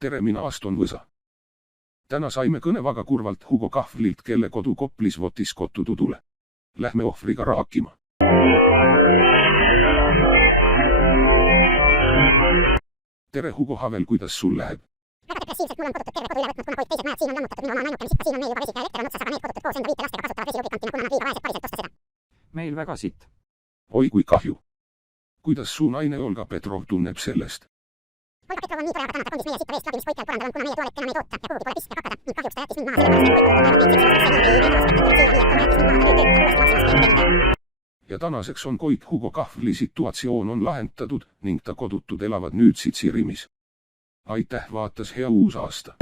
tere, mina Aston Võsa. Täna saime kõne väga kurvalt Hugo Kahvlilt, kelle kodu Koplis votis kotu tudule. Lähme ohvriga raakima. Tere Hugo Havel, kuidas sul läheb? Väga depressiivselt, mul on kodutud terve kodu üle võtnud, kuna kõik teised majad siin on lammutatud, minu oma on ainuke, mis ikka siin on meil juba vesi ja elekter on otsas, aga need kodutud koos enda 5 lastega kasutavad vesilubrikantina, kuna nad liiga vaesed päriselt osta seda. Meil väga sitt. Oi kui kahju. Kuidas su naine Olga Petrov tunneb sellest? Olga Petrov on nii tore, aga täna ta kandis meie sitta veest klaabi, mis Koital põrandal on, kuna meie tualett enam ei toota ja kuhugi pole pissida hakata, ning kahjuks ta jättis mind maha sellepärast, et Koital tunnevad mind seksimas, miks see niimoodi ei näidava spektaatorid siia, nii et kuna jättis mind maha, ta nüüd töötab uuesti Maximas kliendi teenindaja. Ja tänaseks on Koit Hugo Kahvli situatsioon on lahendatud ning ta kodutud elavad nüüd Sitsirimis. Aitäh, vaatas hea uus aasta!